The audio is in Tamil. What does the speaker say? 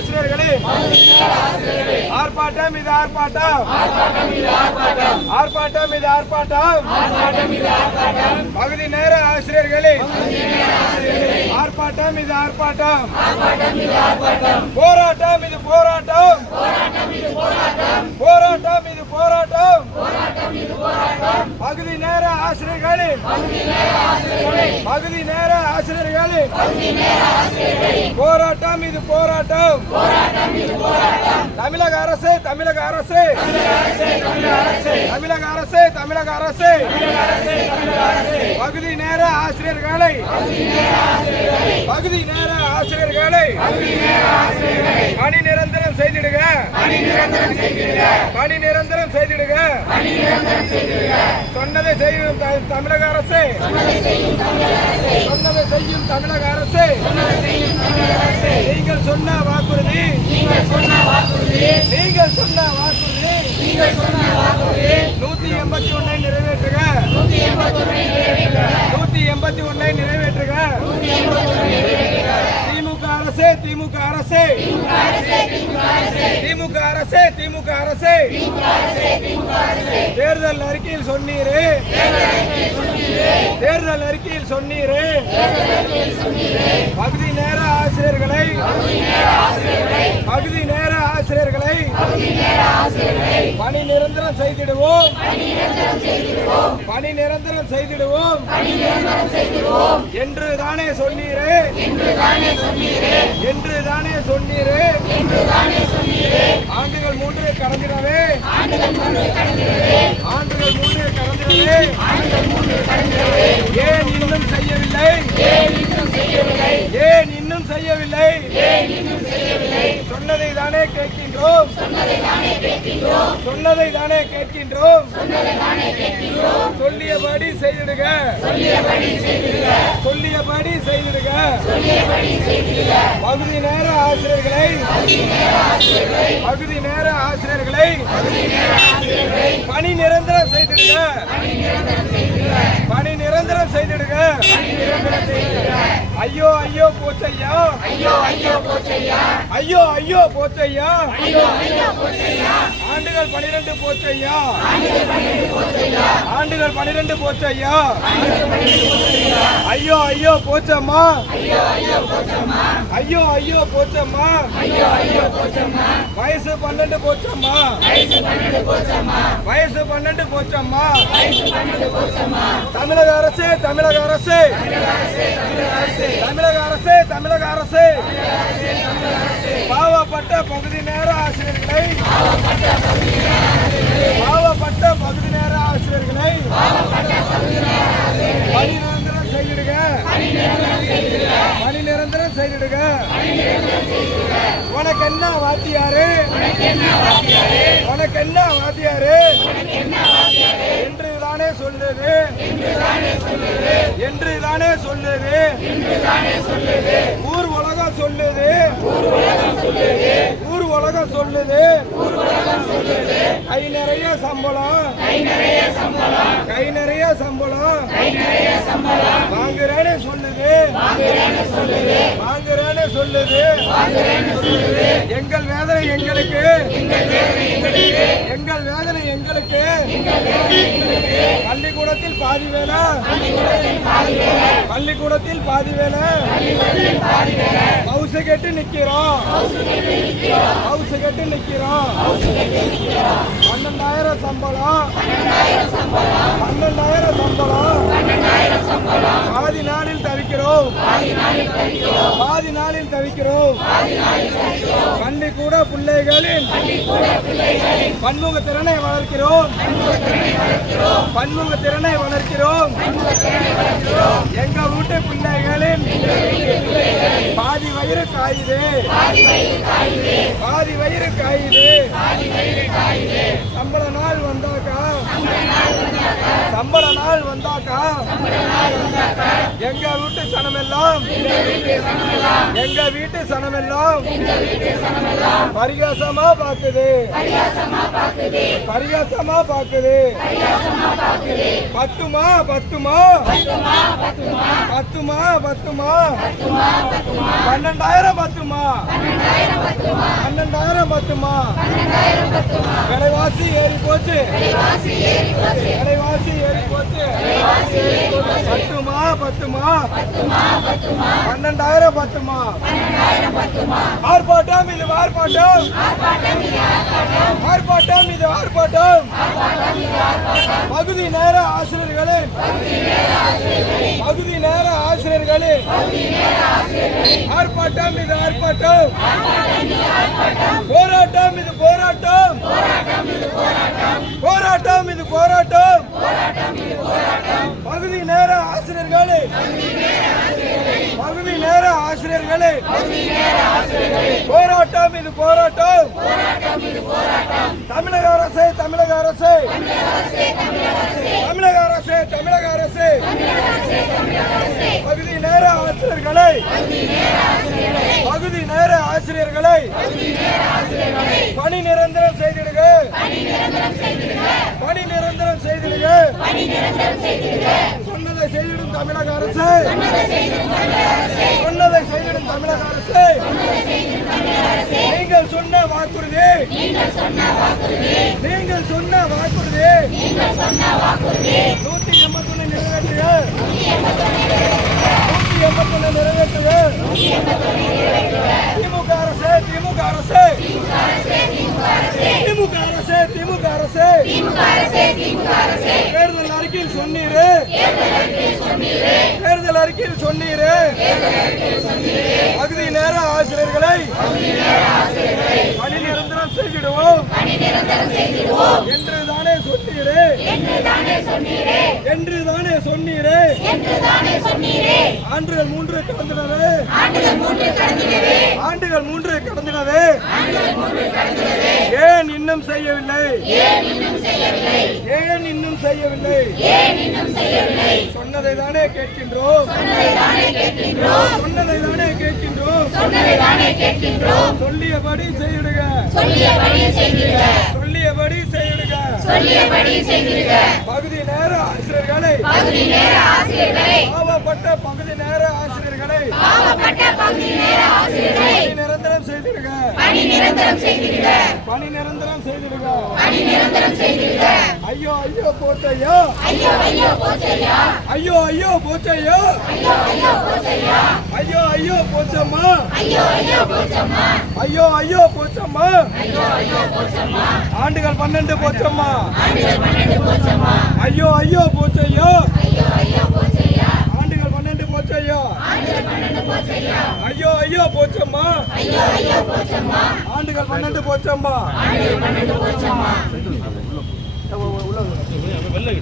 ஆசிரியர்களே ஆர்ப்பாட்டம் இது ஆர்ப்பாட்டம். ஆர்ப்பாட்டம் இது ஆர்ப்பாட்டம். பகுதி நேர ஆசிரியர்களே ஆர்ப்பாட்டம் இது ஆர்ப்பாட்டம் போராட்டம் இது போராட்டம் போராட்டம் இது போராட்டம் பகுதி நேர ஆசிரியர்களே பகுதி நேர ஆசிரியர்களின் போராட்டம் இது போராட்டம். தமிழக அரசு தமிழக அரசு. தமிழக அரசு தமிழக அரசு. பகுதி நேர ஆசிரியர்களை. பகுதி நேர ஆசிரியர்களை. பணி நிரந்தரம் செய்திடுக பணி நிரந்தரம் செய்திடுக சொன்னதை செய்யும் தமிழக அரசு. சொன்னதை செய்யும் தமிழக அரசு. நீங்கள் சொன்ன வாக்குறுதி. நீங்கள் சொன்ன வாக்குறுதி. சொன்ன எண்பத்தி ஒன்னை நிறைவேற்றுக நூத்தி எண்பத்தி ஒன்னை நிறைவேற்றுக திமுக அரசு திமுக அரசு திமுக அரசு திமுக அரசு. தேர்தல் அறிக்கையில் சொன்னீரே. தேர்தல் அறிக்கையில் சொன்னீரே. பகுதி நேர ஆசிரியர்களை. பகுதி நேர ஆசிரியர்களை. பணி நிரந்தரம் செய்திடுவோம். பணி நிரந்தரம் செய்திடுவோம். என்று தானே சொன்னீரே. என்று தானே சொன்னீரே. ஆண்டுகள் மூன்று கடந்திடவே ஆண்டுகள் மூன்று கடந்திடவே ஏன் இன்னும் செய்யவில்லை ஏன் இன்னும் செய்யவில்லை சொன்னதை தானே கேட்கின்றோம். சொன்னதை தானே கேட்கின்றோம். சொல்லியபடி செய்திடுக. சொல்லியபடி செய்திடுக. பகுதி நேர ஆசிரியர்களை பகுதி நேர ஆசிரியர்களை பணி நிரந்தரம் செய்திடுக. நிரந்தரம் செய்திடுக ஐயோ ஐயோ போச்சையா? ஐயோ ஐயோ போச்சையா? ஐயோ ஐயோ போச்சையா? ஆண்டுகள் பனிரெண்டு போச்சையா? ஆண்டுகள் பனிரெண்டு போச்சையா? ஐயோ ஐயோ போச்சம்மா. ஐயோ ஐயோ போச்சம்மா. வயசு பன்னெண்டு போச்சம்மா. வயசு பன்னெண்டு போச்சம்மா. தமிழக அரசு தமிழக அரசு. தமிழக அரசு தமிழக அரசு. பாவப்பட்ட பகுதி நேர ஆசிரியர்களை பாவப்பட்ட பகுதி நேர ஆசிரியர்களை பணி நிரந்தரம் செய்திடுக பணி நிரந்தரம் செய்திடுக உனக்கு என்ன வாத்தியாரு உனக்கு என்ன வாத்தியாரு என்று தானே சொல்லுது என்று தானே சொல்லுது. ஊர் உலகம் சொல்லுது. ஊர் உலகம் சொல்லுது. கை நிறைய சம்பளம். கை நிறைய சம்பளம். வாங்குறேன்னு சொல்லுது. வாங்குறேன்னு சொல்லுது. எங்கள் வேதனை எங்களுக்கு. எங்கள் வேதனை எங்களுக்கு பள்ளிக்கூடத்தில் பாதி வேலை. பள்ளிக்கூடத்தில் பாதி வேலை. ஹவுஸ் கட்டி நிக்கிறோம். ஹவுஸ் கட்டி நிக்கிறோம். பன்னெண்டாயிரம் சம்பளம். பன்னெண்டாயிரம் சம்பளம். பாதி நாளில் தவிக்கிறோம். பாதி நாளில் தவிக்கிறோம். பள்ளிக்கூட பிள்ளைகளின் பன்முக திறனை வளர்க்கிறோம். பன்முக திறனை வளர்க்கிறோம். எங்க வீட்டு பிள்ளைகளின் பாதி வயிறு காயுது. பாதி வயிறு காயுது. சம்பள நாள் வந்தாக்கா? சம்பள நாள் வந்தாக்கா? எங்க வீட்டு சனமெல்லாம். எங்க வீட்டு சனமெல்லாம். பரிகாசமா பார்க்குது. பரிகாசமா பார்க்குது. பத்துமா பத்துமா. பத்துமா பத்துமா. பன்னெண்டாயிரம் பத்துமா. பன்னெண்டாயிரம் பத்துமா. விலைவாசி ஏறி போச்சு. விலைவாசி ஏறி போச்சு. பத்துமா பத்துமா. பன்னெண்டாயிரம் பத்துமா? ஆர்ப்பாட்டம் இது ஆர்ப்பாட்டம். ஆர்ப்பாட்டம் இது ஆர்ப்பாட்டம். பகுதி நேர ஆசிரியர்களே. பகுதி நேர ஆசிரியர்களே. ஆர்ப்பாட்டம் இது ஆர்ப்பாட்டம். போராட்டம் இது போராட்டம். போராட்டம் இது போராட்டம் பகுதி நேர ஆசிரியர்களே பகுதி நேர ஆசிரியர்களே போராட்டம் இது போராட்டம். தமிழக அரசு தமிழக அரசு. தமிழக அரசு தமிழக அரசு. பகுதி நேர ஆசிரியர்களை. பகுதி நேர ஆசிரியர்களை. பணி நிரந்தரம் செய்திடுக பணி நிரந்தரம் செய்திடுக செய்திடும் தமிழக அரசு. சொன்னதை செய்திடும் தமிழக அரசு. நீங்கள் சொன்ன வாக்குறுதி. நீங்கள் சொன்ன வாக்குறுதி. நூத்தி எண்பத்தி ஒண்ணு நிறைவேற்றுக நூத்தி எண்பத்தி ஒண்ணு நிறைவேற்றுக திமுக அரசு திமுக அரசு. திமுக அரசு திமுக அரசு. தேர்தல் அறிக்கையில் சொன்னீரு தேர்தல் அறிக்கையில் சொன்னீரு. பகுதி நேர ஆசிரியர்களை பணி நிரந்தரம் செய்திடுவோம். என்று தானே சொன்னீரு. என்று தானே சொன்னீரு. ஆண்டுகள் மூன்று கடந்தனவே. ஆண்டுகள் மூன்று கடந்தனவே. ஏன் இன்னும் செய்யவில்லை? ஏன் இன்னும் செய்யவில்லை? சொன்னதை தானே கேட்கின்றோம். சொன்னதை தானே கேட்கின்றோம். சொல்லியபடி செய்திடுக சொல்லியபடி செய்திடுக பகுதி நேர ஆசிரியர்களை. பாவப்பட்ட பகுதி நேர ஆசிரியர்களை பணி நிரந்தரம் செய்திடுக. பணி நிரந்தரம் செய்திடுக. ஐயோ ஐயோ போச்சையா. ஐயோ ஐயோ போச்சையா. ஐயோ ஐயோ போச்சம்மா. ஐயோ ஐயோ போச்சம்மா. ஆண்டுகள் பன்னெண்டு போச்சம்மா. ஐயோ ஐயோ போச்சையா ஆண்டுகள் பன்னெண்டு போச்சையா ஐயோ ஐயோ போச்சம்மா ஆண்டுகள் பன்னெண்டு போச்சம்மா. வெள்ளை